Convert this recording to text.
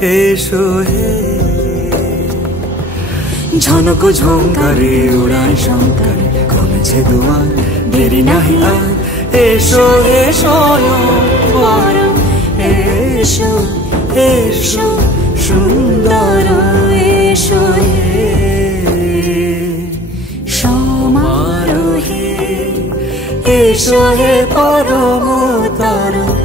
এসো হে। ঝনক ঝঙ্কারে উড়ান শঙ্কারে কমেছে দুয়ার, দেরি নাহি আর। এসো এসো পরম, এসো এসো সুন্দর, এসো হে সমারোহে। এসো হে পরমতর।